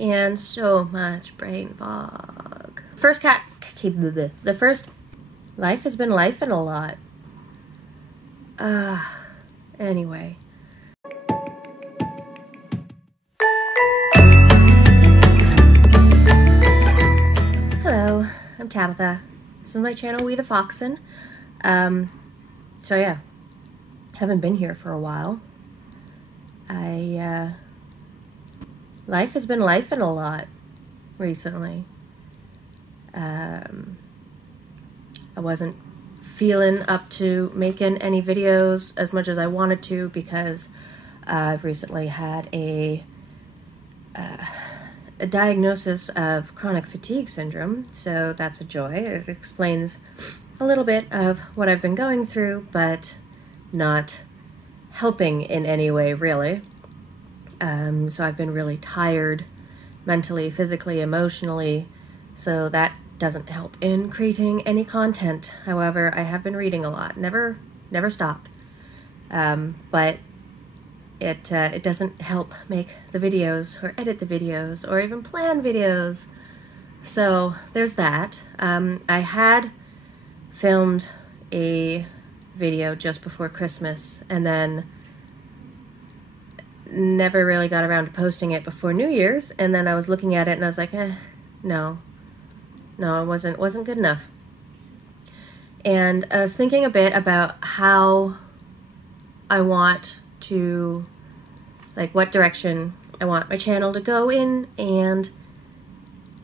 and so much brain fog. The first life has been lifing a lot. Anyway. Hello, I'm Tabitha. This is my channel, We the Foxen. So yeah, haven't been here for a while. Life has been lifing a lot recently. I wasn't feeling up to making any videos as much as I wanted to because I've recently had a diagnosis of chronic fatigue syndrome, so that's a joy. It explains a little bit of what I've been going through, but not helping in any way, really. So I've been really tired mentally, physically, emotionally, so that doesn't help in creating any content. However, I have been reading a lot, never stopped, but it doesn't help make the videos or edit the videos or even plan videos. So there's that. I had filmed a video just before Christmas and then never really got around to posting it before New Year's, and then I was looking at it and I was like, no, it wasn't good enough. And I was thinking a bit about how I want to, like, what direction I want my channel to go in, and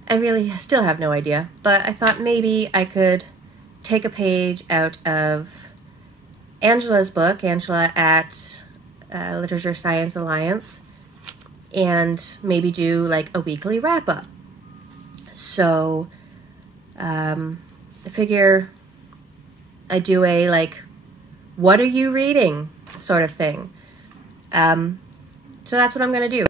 I really still have no idea, but I thought maybe I could take a page out of Angela's book, Angela at Literature Science Alliance, and maybe do like a weekly wrap-up. So I figure I do a like, what are you reading sort of thing. So that's what I'm gonna do.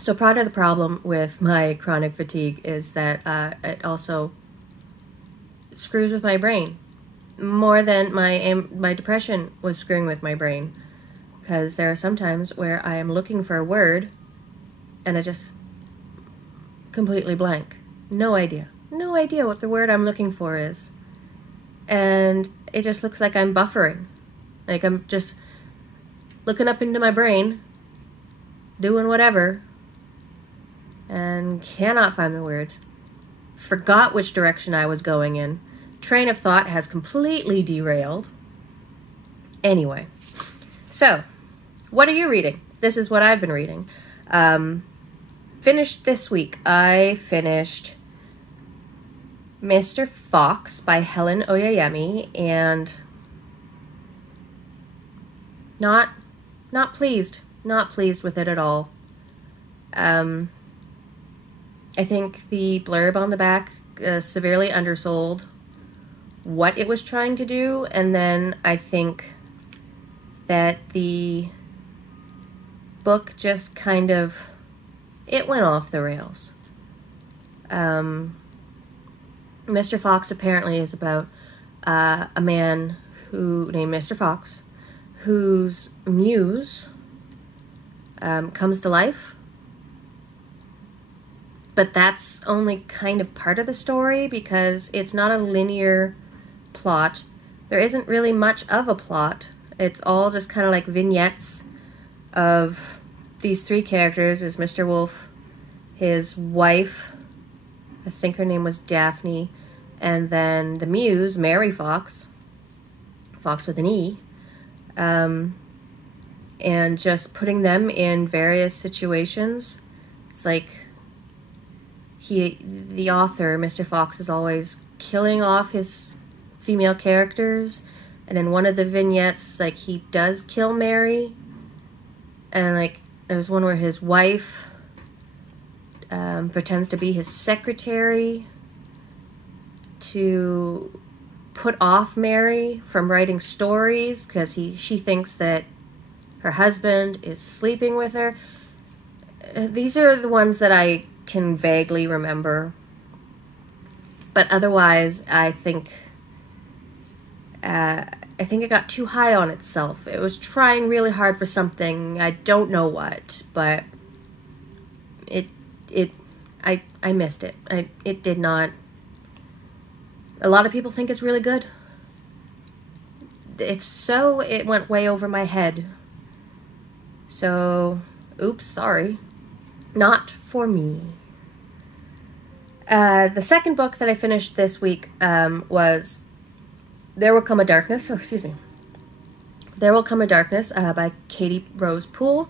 So part of the problem with my chronic fatigue is that it also screws with my brain more than my depression was screwing with my brain, because there are some times where I am looking for a word and I just completely blank. No idea what the word I'm looking for is, and it just looks like I'm buffering, like I'm just looking up into my brain doing whatever and cannot find the word. Forgot which direction I was going in. Train of thought has completely derailed. Anyway, so what are you reading? This is what I've been reading. Finished this week. I finished Mr. Fox by Helen Oyeyemi, and not pleased with it at all. I think the blurb on the back severely undersold what it was trying to do, and then I think that the book just kind of, it went off the rails. Mr. Fox apparently is about a man named Mr. Fox, whose muse comes to life. But that's only kind of part of the story, because it's not a linear plot. There isn't really much of a plot. It's all just kind of like vignettes of these three characters. Is Mr. Wolf, his wife, I think her name was Daphne, and then the muse, Mary Fox, Fox with an E, and just putting them in various situations. It's like the author, Mr. Fox, is always killing off his female characters, and in one of the vignettes, like, he does kill Mary, and like there's one where his wife pretends to be his secretary to put off Mary from writing stories because she thinks that her husband is sleeping with her. These are the ones that I can vaguely remember, but otherwise I think I think it got too high on itself. It was trying really hard for something. I don't know what, but I missed it. It did not. A lot of people think it's really good. If so, it went way over my head. So, oops, sorry. Not for me. The second book that I finished this week was There Will Come a Darkness. Oh, excuse me. There Will Come a Darkness by Katie Rose Poole.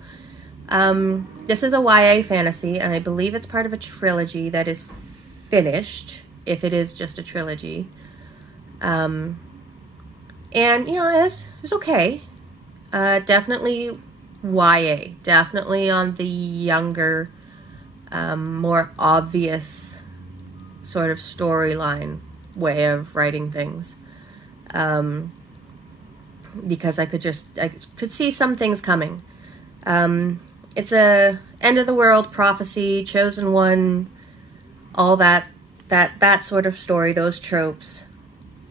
This is a YA fantasy, and I believe it's part of a trilogy that is finished, if it is just a trilogy. And, you know, it was okay. Definitely YA. Definitely on the younger, more obvious sort of storyline way of writing things. Because I could see some things coming. It's a end of the world prophecy, chosen one, all that sort of story, those tropes.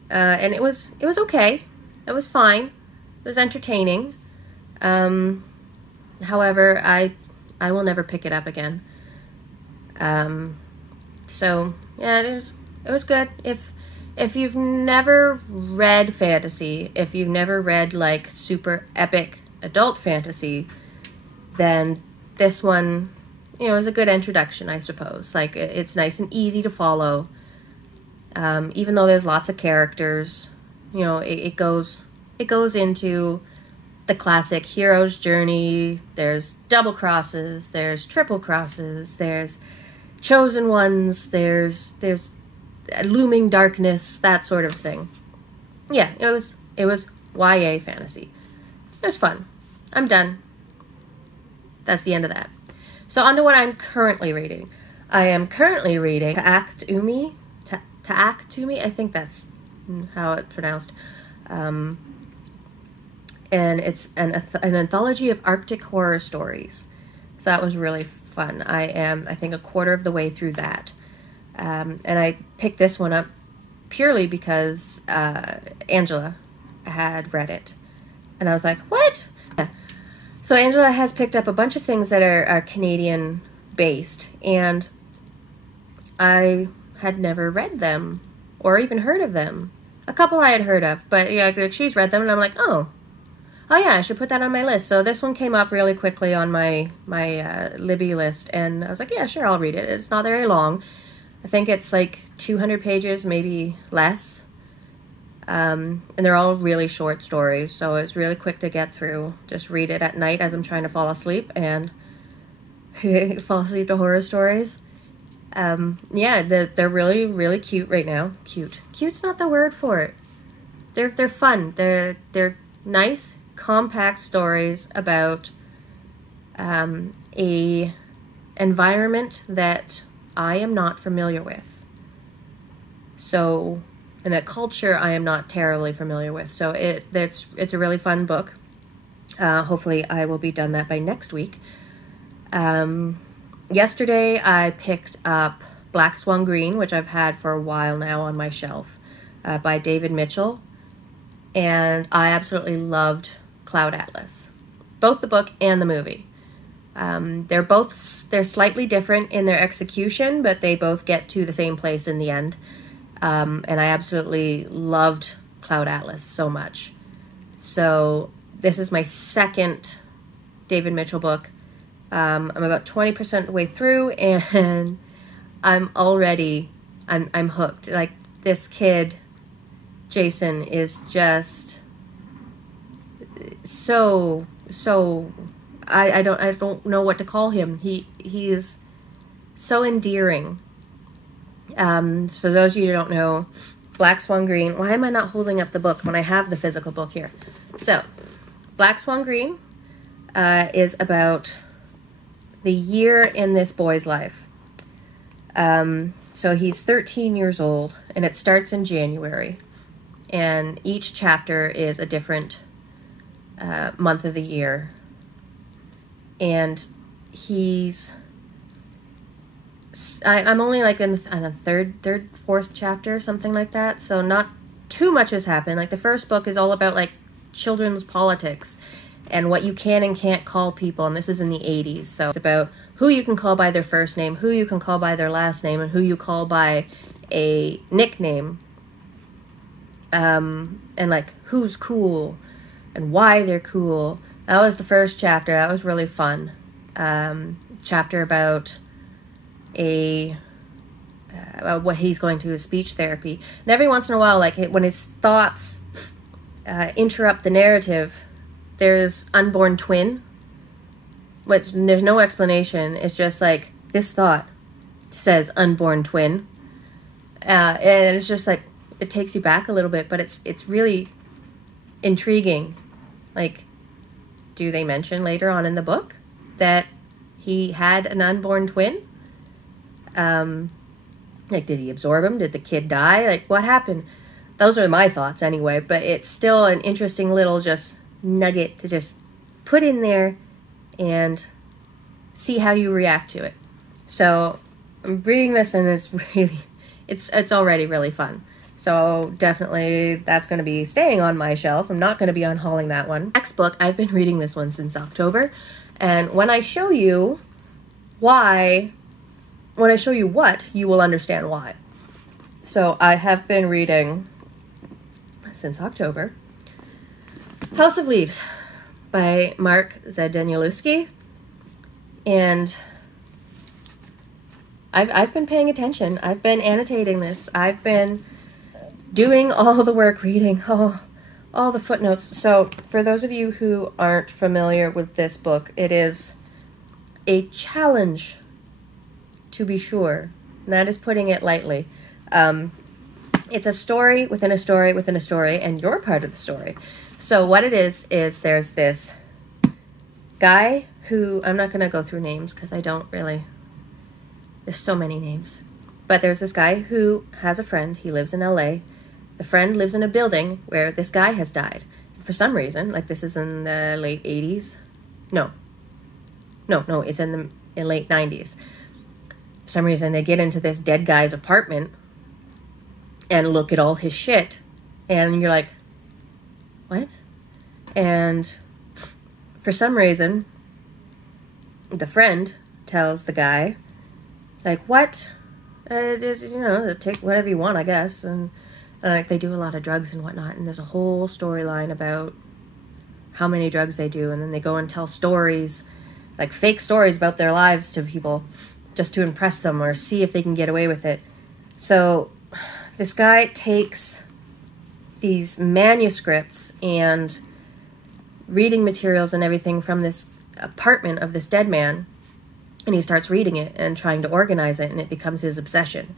And it was okay. It was fine. It was entertaining. However, I will never pick it up again. So yeah, it was good. If you've never read fantasy, if you've never read like super epic adult fantasy, then this one, you know, is a good introduction, I suppose. Like, it's nice and easy to follow. Even though there's lots of characters, you know, it goes into the classic hero's journey. There's double crosses, there's triple crosses, there's chosen ones, there's looming darkness, that sort of thing. Yeah, it was YA fantasy. It was fun. I'm done. That's the end of that. So on to what I'm currently reading. I am currently reading Ta'ak to Me. I think that's how it's pronounced. And it's an anthology of Arctic horror stories. So that was really fun. I am, I think, a quarter of the way through that. And I picked this one up purely because Angela had read it. And I was like, what? Yeah. So Angela has picked up a bunch of things that are Canadian based, and I had never read them or even heard of them. A couple I had heard of, but yeah, like, she's read them, and I'm like, oh yeah, I should put that on my list. So this one came up really quickly on my Libby list, and I was like, yeah, sure, I'll read it. It's not very long. I think it's like 200 pages, maybe less. And they're all really short stories, so it's really quick to get through. Just read it at night as I'm trying to fall asleep and fall asleep to horror stories. Yeah, they're really, really cute right now. Cute's not the word for it. They're fun. They're nice, compact stories about a environment that I am not familiar with. So, in a culture I am not terribly familiar with. So it's a really fun book. Hopefully I will be done that by next week. Yesterday I picked up Black Swan Green, which I've had for a while now on my shelf, by David Mitchell. And I absolutely loved Cloud Atlas. Both the book and the movie. They're slightly different in their execution, but they both get to the same place in the end. And I absolutely loved Cloud Atlas so much. So this is my second David Mitchell book. I'm about 20% of the way through, and I'm hooked. Like, this kid, Jason, is just so I don't know what to call him. He is so endearing. For those of you who don't know, Black Swan Green. Why am I not holding up the book when I have the physical book here? So, Black Swan Green is about the year in this boy's life. So he's 13 years old, and it starts in January. And each chapter is a different month of the year. And I'm only like in the third, fourth chapter, something like that. So not too much has happened. Like the first book is all about like children's politics and what you can and can't call people, and this is in the 80s, so it's about who you can call by their first name, who you can call by their last name, and who you call by a nickname, and like who's cool and why they're cool. That was the first chapter. That was really fun. Chapter about what he's going to his speech therapy, and every once in a while, like when his thoughts interrupt the narrative, there's unborn twin, which there's no explanation. It's just like this thought says unborn twin, and it's just like it takes you back a little bit, but it's really intriguing. Like, do they mention later on in the book that he had an unborn twin? Like, did he absorb him? Did the kid die? Like, what happened? Those are my thoughts anyway, but it's still an interesting little just nugget to just put in there and see how you react to it. So I'm reading this and it's already really fun. So definitely that's going to be staying on my shelf. I'm not going to be unhauling that one. Next book, I've been reading this one since October, and when I show you what, you will understand why. So I have been reading since October House of Leaves by Mark Zadenielewski, and I've been paying attention. I've been annotating this. I've been doing all the work, reading all the footnotes. So for those of you who aren't familiar with this book, it is a challenge, to be sure. And that is putting it lightly. It's a story within a story within a story, and you're part of the story. So what it is there's this guy who, I'm not going to go through names because I don't really, there's so many names. But there's this guy who has a friend. He lives in LA. The friend lives in a building where this guy has died. For some reason, like this is in the late 80s. No, it's in the late 90s. For some reason, they get into this dead guy's apartment and look at all his shit. And you're like, what? And for some reason, the friend tells the guy, like, what? Take whatever you want, I guess. And like they do a lot of drugs and whatnot. And there's a whole storyline about how many drugs they do. And then they go and tell stories, like fake stories about their lives to people just to impress them or see if they can get away with it. So this guy takes these manuscripts and reading materials and everything from this apartment of this dead man, and he starts reading it and trying to organize it, and it becomes his obsession.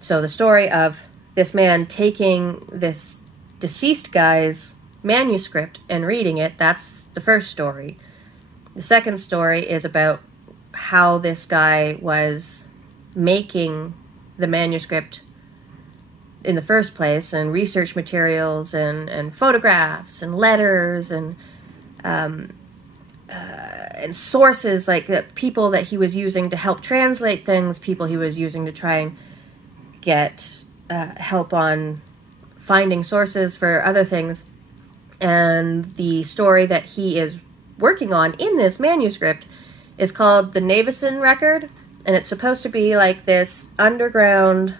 So the story of this man taking this deceased guy's manuscript and reading it, that's the first story. The second story is about how this guy was making the manuscript in the first place, and research materials and photographs and letters and sources, like people that he was using to help translate things, people he was using to try and get help on finding sources for other things. And the story that he is working on in this manuscript is called The Navison Record, and it's supposed to be like this underground,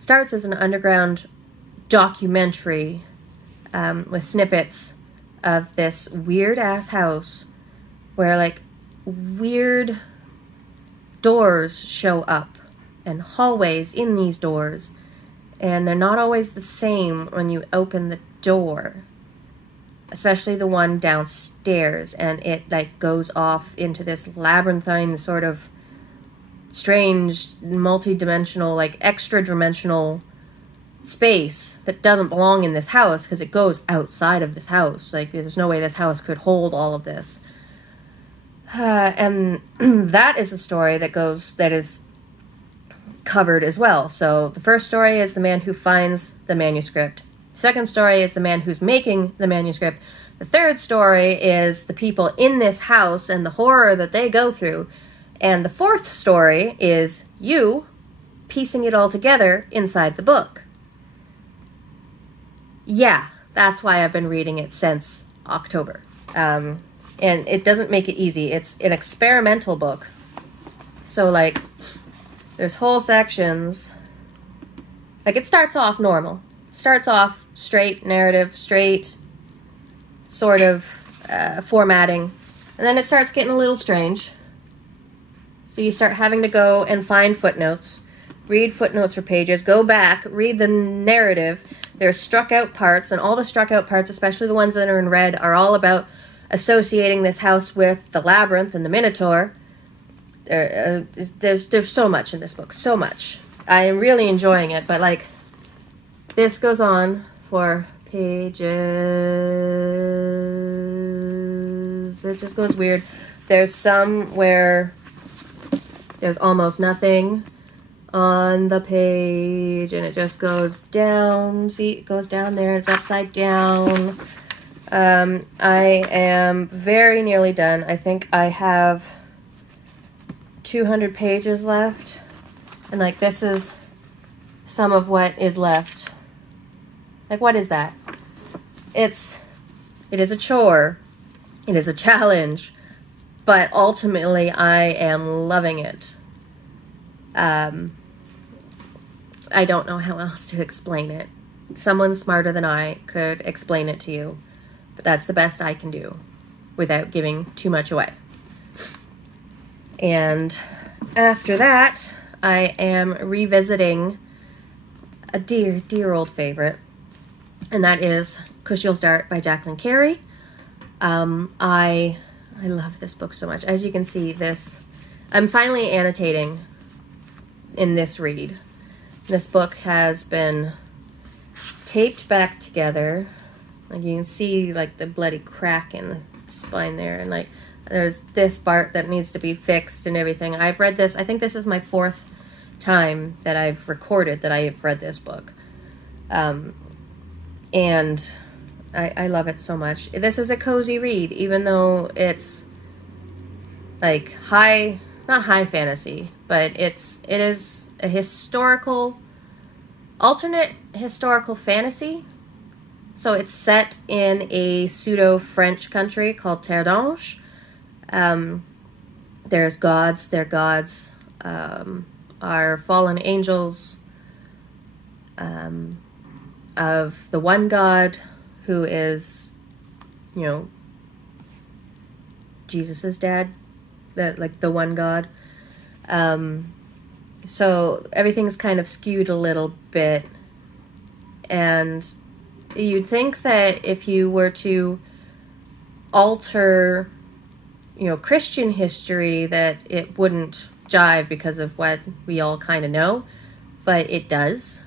starts as an underground documentary with snippets of this weird-ass house where, like, weird doors show up and hallways in these doors, and they're not always the same when you open the door, especially the one downstairs, and it, like, goes off into this labyrinthine sort of strange, multi-dimensional, like, extra-dimensional space that doesn't belong in this house because it goes outside of this house. Like, there's no way this house could hold all of this. And that is a story that is covered as well. So the first story is the man who finds the manuscript. The second story is the man who's making the manuscript. The third story is the people in this house and the horror that they go through. And the fourth story is you piecing it all together inside the book. yeah, that's why I've been reading it since October. And it doesn't make it easy. It's an experimental book. So, like, there's whole sections. Like, it starts off normal. Starts off straight narrative, straight sort of formatting. And then it starts getting a little strange. So you start having to go and find footnotes. Read footnotes for pages. Go back. Read the narrative. There's struck out parts. And all the struck out parts, especially the ones that are in red, are all about associating this house with the labyrinth and the Minotaur. There's so much in this book. So much. I am really enjoying it. But, like, this goes on for pages. It just goes weird. There's some where there's almost nothing on the page, and it just goes down. See, it goes down there. It's upside down. I am very nearly done. I think I have 200 pages left, and, like, this is some of what is left. Like, what is that? It is a chore. It is a challenge, but ultimately I am loving it. I don't know how else to explain it. Someone smarter than I could explain it to you, but that's the best I can do without giving too much away. And after that, I am revisiting a dear, dear old favorite, and that is Cushion's Dart by Jacqueline Carey. I love this book so much. As you can see, I'm finally annotating in this read. This book has been taped back together. Like, you can see, like, the bloody crack in the spine there, and, like, there's this part that needs to be fixed and everything. I've read this. I think this is my 4th time that I've recorded that I have read this book. And I love it so much. This is a cozy read, even though it's, like, not high fantasy, but it is a alternate historical fantasy. So it's set in a pseudo-French country called Terre d'Ange. There's gods. Their gods are fallen angels of the one god who is, you know, Jesus's dad, the one god. So everything's kind of skewed a little bit, and you'd think that if you were to alter, you know, Christian history, that it wouldn't jive because of what we all kind of know, but it does.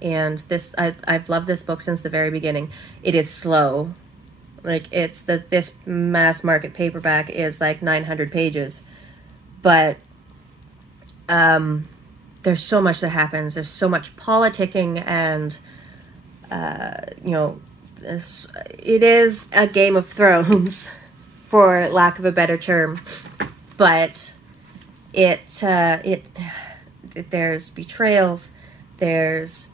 And I've loved this book since the very beginning. It is slow. Like, this mass market paperback is like 900 pages, but there's so much that happens. There's so much politicking, and you know, it is a Game of Thrones, for lack of a better term, but there's betrayals, there's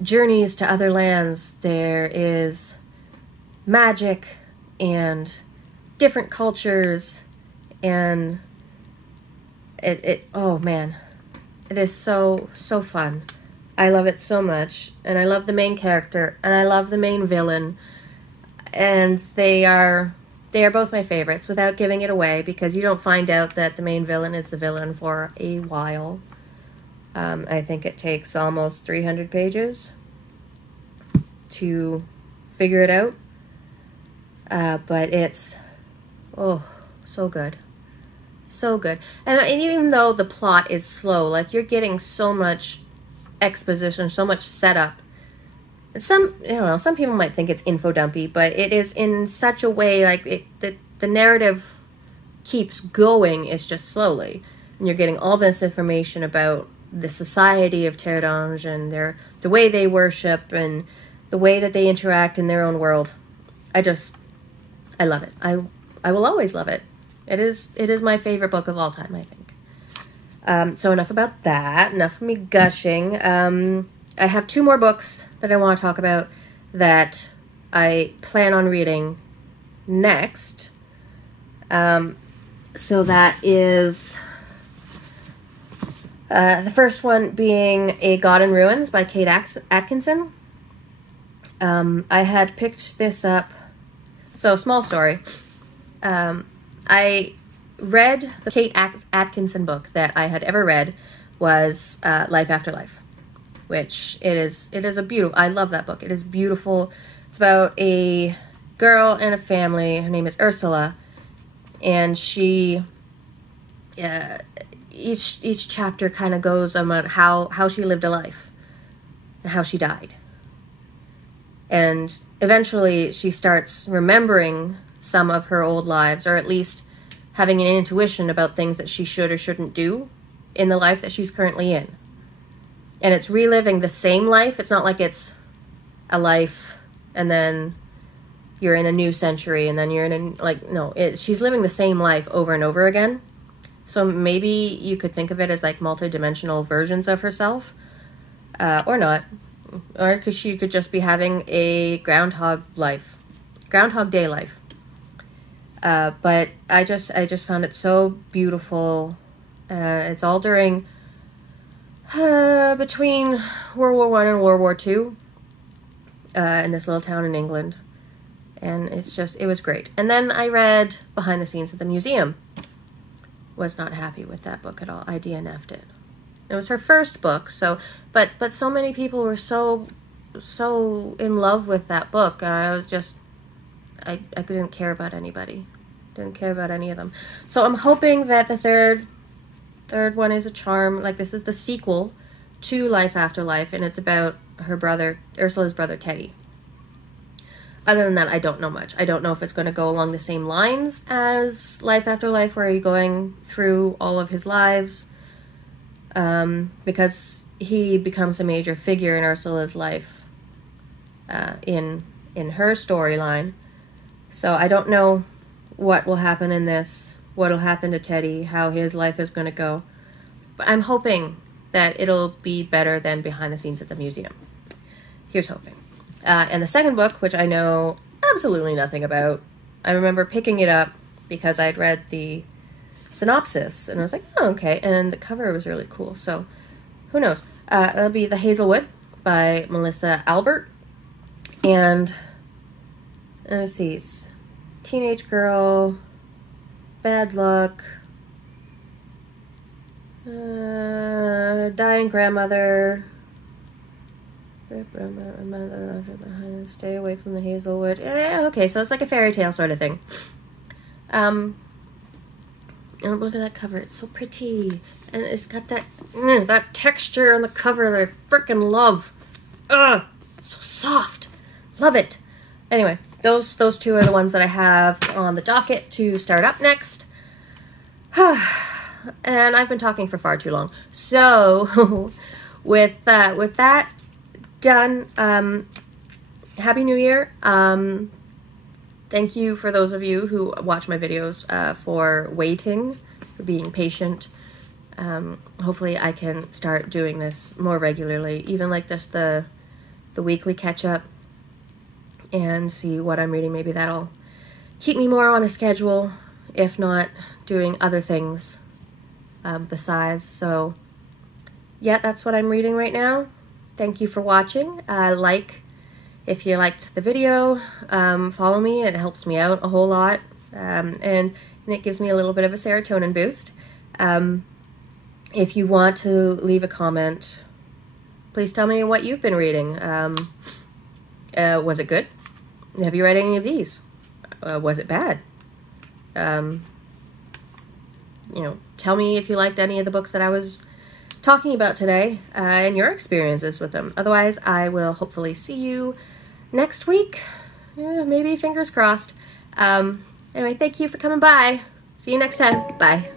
journeys to other lands, there is magic and different cultures, and oh man, it is so fun. I love it so much, and I love the main character, and I love the main villain, and they are both my favorites without giving it away, because you don't find out that the main villain is the villain for a while. I think it takes almost 300 pages to figure it out, but it's, oh, so good. So good. And even though the plot is slow, like, you're getting so much exposition, so much setup. And some people might think it's info dumpy, but it is in such a way, like, the narrative keeps going, it's just slowly. And you're getting all this information about the society of Terre d'Ange and the way they worship and the way that they interact in their own world. I love it. I will always love it. It is my favorite book of all time, I think. So enough about that. Enough of me gushing. I have 2 more books that I want to talk about that I plan on reading next. So that is the first one being A God in Ruins by Kate Atkinson. I had picked this up. So, small story. I read the Kate Atkinson book that I had ever read was Life After Life, which it is a beautiful, I love that book. It is beautiful. It's about a girl and a family. Her name is Ursula, and she, each chapter kind of goes about how she lived a life and how she died. And eventually she starts remembering some of her old lives, or at least having an intuition about things that she should or shouldn't do in the life that she's currently in. And it's reliving the same life. It's not like it's a life and then you're in a new century and then you're in a, like, no, she's living the same life over and over again. So maybe you could think of it as like multi-dimensional versions of herself, or not. Or because she could just be having a Groundhog Day life. But I just found it so beautiful. It's all during between World War I and World War II in this little town in England. And it was great. And then I read Behind the Scenes at the Museum. Was not happy with that book at all. I DNF'd it. It was her first book, so but so many people were so in love with that book. I didn't care about anybody. Didn't care about any of them. So I'm hoping that the third one is a charm. Like, this is the sequel to Life After Life, and it's about her brother, Ursula's brother Teddy. Other than that, I don't know much. I don't know if it's going to go along the same lines as Life After Life, where you're going through all of his lives. Because he becomes a major figure in Ursula's life, in her storyline. So I don't know what will happen in this, what will happen to Teddy, how his life is going to go. But I'm hoping that it'll be better than Behind the Scenes at the Museum. Here's hoping. And the second book, which I know absolutely nothing about, I remember picking it up because I'd read the synopsis, and I was like, oh, okay, and the cover was really cool, so who knows. It'll be The Hazelwood by Melissa Albert, and let's see, teenage girl, bad luck, dying grandmother, stay away from the Hazelwood. Okay, so it's like a fairy tale sort of thing. And look at that cover. It's so pretty. And it's got that that texture on the cover that I freaking love. Ugh! It's so soft. Love it. Anyway, those 2 are the ones that I have on the docket to start up next. And I've been talking for far too long. So, with that done, Happy New Year. Thank you for those of you who watch my videos, for waiting, for being patient. Hopefully I can start doing this more regularly, even like just the weekly catch-up, and see what I'm reading. Maybe that'll keep me more on a schedule, if not doing other things besides. So yeah, that's what I'm reading right now. Thank you for watching. If you liked the video, follow me. It helps me out a whole lot, and it gives me a little bit of a serotonin boost. If you want to leave a comment, please tell me what you've been reading. Was it good? Have you read any of these? Was it bad? Tell me if you liked any of the books that I was talking about today, and your experiences with them. Otherwise, I will hopefully see you next week. Maybe, fingers crossed. Anyway, thank you for coming by. See you next time. Bye.